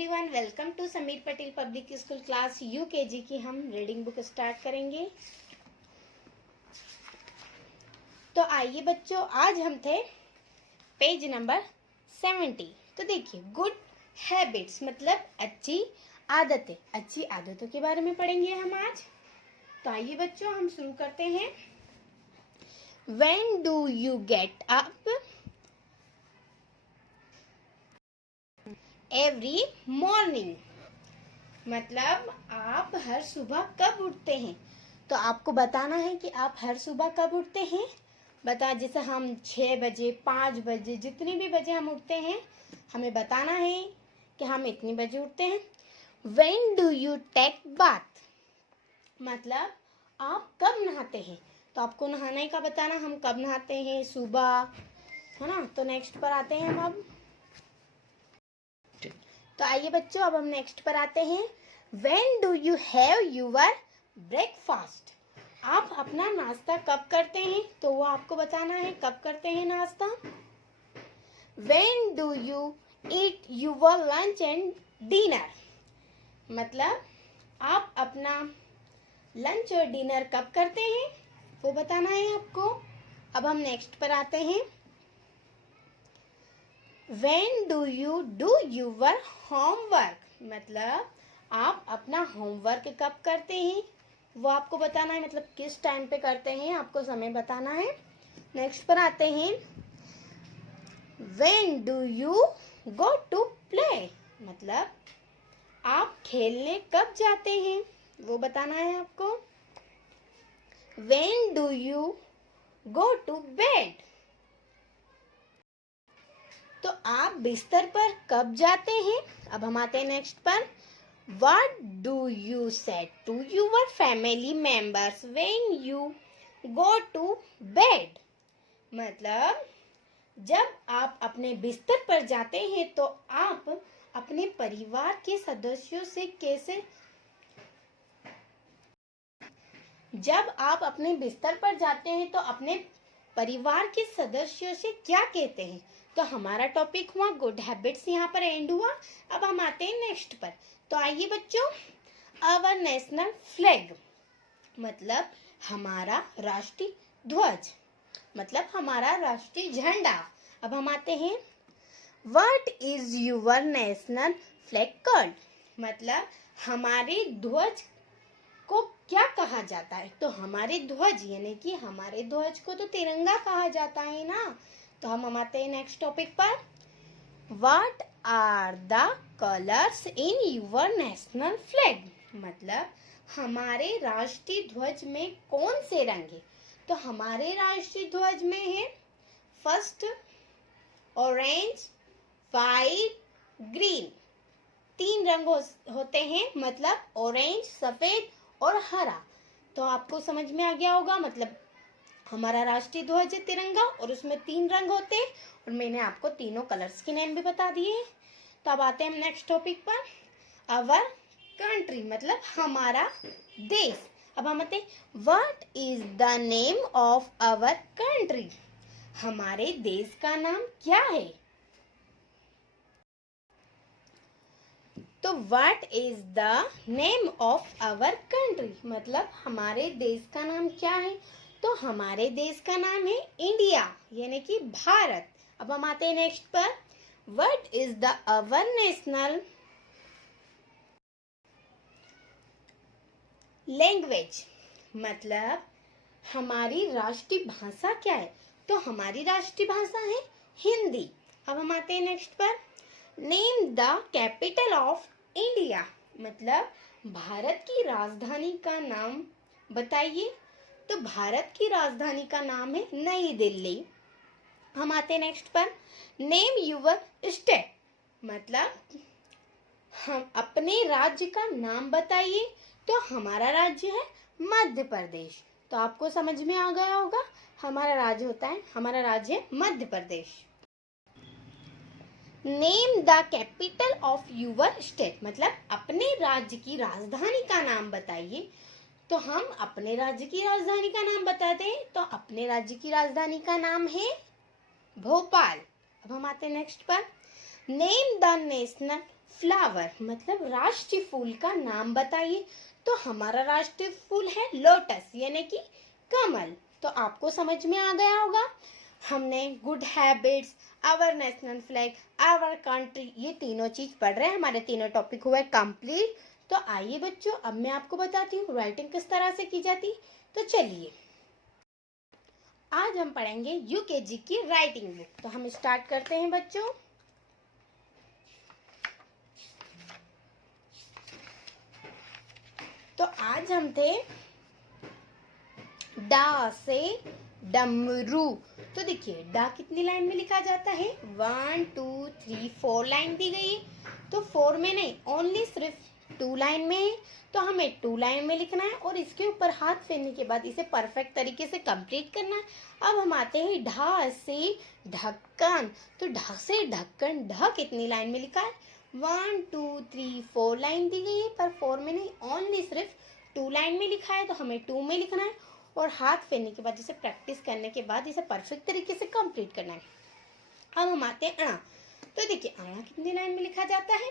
Everyone, welcome to Sameer Patel public school class UKG की हम reading book start करेंगे। तो आइए बच्चों, आज हम थे पेज नंबर 70। तो देखिए, गुड हैबिट्स मतलब अच्छी आदतों के बारे में पढ़ेंगे हम आज। तो आइए बच्चों, हम शुरू करते हैं। When do you get up every morning? मतलब आप हर सुबह कब उठते हैं। तो आपको बताना है कि आप हर सुबह कब उठते हैं। जैसे हम 6 बजे, 5 बजे, जितनी भी बजे हम उठते हैं, हमें बताना है कि हम इतनी बजे उठते हैं। When do you take bath? मतलब आप कब नहाते हैं। तो आपको नहाने का बताना, हम कब नहाते हैं, सुबह, है ना। तो नेक्स्ट पर आते हैं हम अब। तो आइए बच्चों, अब हम नेक्स्ट पर आते हैं। When do you have your breakfast? आप अपना नाश्ता कब करते हैं, तो वो आपको बताना है कब करते हैं नाश्ता। When do you eat your lunch and dinner? मतलब आप अपना लंच और डिनर कब करते हैं, वो बताना है आपको। अब हम नेक्स्ट पर आते हैं। When do you do your homework? मतलब आप अपना होमवर्क कब करते हैं, वो आपको बताना है। मतलब किस टाइम पे करते हैं, आपको समय बताना है। नेक्स्ट पर आते हैं। When do you go to play? मतलब आप खेलने कब जाते हैं, वो बताना है आपको। When do you go to bed? तो आप बिस्तर पर कब जाते हैं। अब हम आते हैं नेक्स्ट पर। What do you say to your family members when you go to bed? मतलब जब आप अपने बिस्तर पर जाते हैं तो आप अपने परिवार के सदस्यों से कैसे जब आप अपने बिस्तर पर जाते हैं तो अपने परिवार के सदस्यों से क्या कहते हैं। तो हमारा टॉपिक हुआ गुड हैबिट्स, यहाँ पर एंड हुआ। अब हम आते हैं नेक्स्ट पर। तो आइए बच्चों, आवर नेशनल फ्लैग मतलब हमारा राष्ट्रीय ध्वज, मतलब हमारा राष्ट्रीय झंडा। अब हम आते हैं। What is your national flag called? मतलब हमारे ध्वज को क्या कहा जाता है। तो हमारे ध्वज यानी कि हमारे ध्वज को तो तिरंगा कहा जाता है ना। तो हम आते हैं नेक्स्ट टॉपिक पर। What are the colours in your national flag? मतलब हमारे राष्ट्रीय ध्वज में कौन से रंग है। तो हमारे राष्ट्रीय ध्वज में है फर्स्ट ऑरेंज, वाइट, ग्रीन। 3 रंग होते हैं, मतलब ऑरेंज, सफेद और हरा। तो आपको समझ में आ गया होगा। मतलब हमारा राष्ट्रीय ध्वज है तिरंगा और उसमें 3 रंग होते हैं, और मैंने आपको तीनों कलर्स के नेम भी बता दिए हैं। तो अब आते हैं हम नेक्स्ट टॉपिक पर। आवर कंट्री मतलब हमारा देश। अब हम आते हैं। What is the name of our country? हमारे देश का नाम क्या है। तो what is the name of our country मतलब हमारे देश का नाम क्या है। तो हमारे देश का नाम है इंडिया यानी कि भारत। अब हम आते हैं नेक्स्ट पर। What is the our national language मतलब हमारी राष्ट्रीय भाषा क्या है। तो हमारी राष्ट्रीय भाषा है हिंदी। अब हम आते हैं नेक्स्ट पर। Name the capital of India मतलब भारत की राजधानी का नाम बताइए। तो भारत की राजधानी का नाम है नई दिल्ली। हम आते हैं नेक्स्ट पर। नेम योर स्टेट मतलब हम अपने राज्य का नाम बताइए। तो हमारा राज्य है मध्य प्रदेश। तो आपको समझ में आ गया होगा, हमारा राज्य है Madhya Pradesh. Name the capital of your state मतलब अपने राज्य की राजधानी का नाम बताइए। तो हम अपने राज्य की राजधानी का नाम बताते हैं। तो अपने राज्य की राजधानी का नाम है भोपाल। अब हम आते हैं नेक्स्ट पर। नेम द नेशनल फ्लावर मतलब राष्ट्रीय फूल का नाम बताइए। तो हमारा राष्ट्रीय फूल है लोटस यानी कि कमल। तो आपको समझ में आ गया होगा। हमने good habits, our national flag, our country, ये तीनों चीज पढ़ रहे हैं। हमारे तीनों टॉपिक हुए कंप्लीट। तो आइए बच्चों, अब मैं आपको बताती हूँ राइटिंग किस तरह से की जाती। तो चलिए, आज हम पढ़ेंगे यूकेजी की राइटिंग बुक। तो हम स्टार्ट करते हैं बच्चों। तो आज हम थे डा से डमरू। तो देखिए, डा कितनी लाइन में लिखा जाता है? 1 2 3 4 लाइन दी गई है। तो 4 में नहीं, ओनली सिर्फ 2 लाइन में है। तो हमें 2 लाइन में लिखना है और इसके ऊपर हाथ फेरने के बाद इसे परफेक्ट तरीके से कंप्लीट करना है। अब हम आते हैं ढा से ढक्कन। तो ढा से ढक्कन, ढा कितनी लाइन में लिखा है? 1 2 3 4 लाइन दी गई है, पर 4 में नहीं, ओनली सिर्फ 2 लाइन में लिखा है। तो हमें 2 में लिखना है और हाथ फेरने के बाद इसे प्रैक्टिस करने के बाद इसे परफेक्ट तरीके से कंप्लीट करना है। अब हम आते हैं अणा। तो देखिए, अणा कितनी लाइन में लिखा जाता है?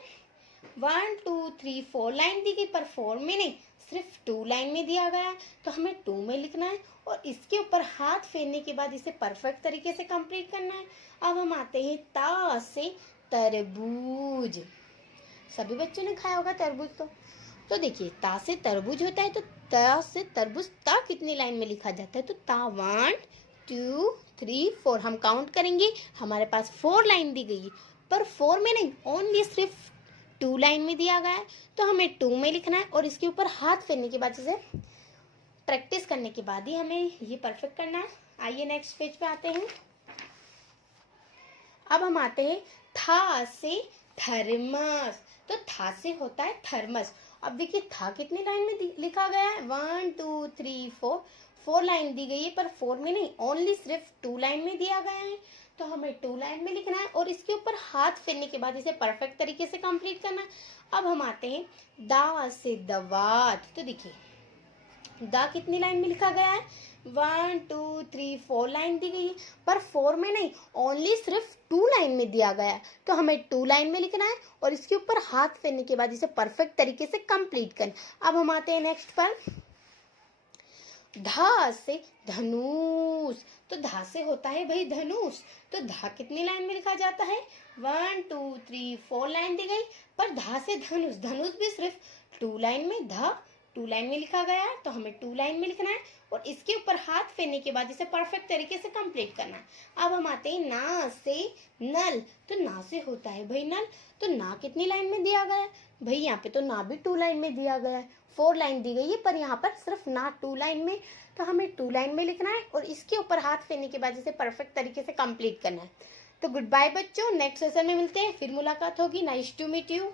1 2 3 4 लाइन दी गई, पर 4 में नहीं, सिर्फ 2 लाइन में दिया गया है। तो हमें 2 में लिखना है और इसके ऊपर हाथ फेरने के बाद इसे परफेक्ट तरीके से कंप्लीट करना है। अब हम आते हैं ता से तरबूज। सभी बच्चों ने खाया होगा तरबूज। तो देखिए, ता से तरबूज होता है। तो ता से तरबूज, ता कितनी लाइन में लिखा जाता है? तो ता 1 2 3 4 हम काउंट करेंगे। हमारे पास 4 लाइन दी गई है, पर 4 में नहीं, ओनली सिर्फ 2 लाइन में दिया गया है। तो हमें 2 में लिखना है और इसके ऊपर हाथ फेरने के बाद इसे प्रैक्टिस करने के बाद ही हमें ये परफेक्ट करना है। आइए नेक्स्ट पेज पे आते हैं। अब हम आते हैं था से थर्मस। तो था से होता है थर्मस। अब देखिए, था कितनी लाइन में लिखा गया है? 1 2 3 4 4 लाइन दी गई है, पर 4 में नहीं, ओनली सिर्फ 2 लाइन में दिया गया है। तो हमें 2 लाइन में लिखना है और इसके ऊपर हाथ फेरने के बाद इसे परफेक्ट तरीके से कंप्लीट करना है। अब हम आते हैं दा से दवात। तो देखिए, दा कितनी लाइन में लिखा गया है? 1 2 3 4 लाइन दी गई है, पर 4 में नहीं, ओनली सिर्फ 2 लाइन में दिया गया है। तो हमें 2 लाइन में लिखना है और इसके ऊपर हाथ फेरने के बाद इसे परफेक्ट तरीके से कंप्लीट करना। अब हम आते हैं नेक्स्ट पर धा से धनुष। तो धा से होता है भाई धनुष। तो धा कितनी लाइन में लिखा जाता है? 1 2 3 4 लाइन दी गई, पर धा से धनुष, धनुष भी सिर्फ 2 लाइन में, धा 2 लाइन में लिखा गया है। तो हमें 2 लाइन में लिखना है और इसके ऊपर हाथ फेरने के बाद इसे परफेक्ट तरीके से कंप्लीट करना है। अब हम आते हैं ना से नल। तो ना से होता है भाई नल। तो ना कितनी लाइन में दिया गया है? भाई यहाँ पे तो ना भी 2 लाइन में दिया गया है। 4 लाइन दी गई है, पर यहाँ पर सिर्फ ना 2 लाइन में। तो हमें 2 लाइन में लिखना है और इसके ऊपर हाथ फेरने के बाद इसे परफेक्ट तरीके से कंप्लीट करना है। तो गुड बाय बच्चों, नेक्स्ट सेशन में मिलते हैं, फिर मुलाकात होगी। Nice to meet you.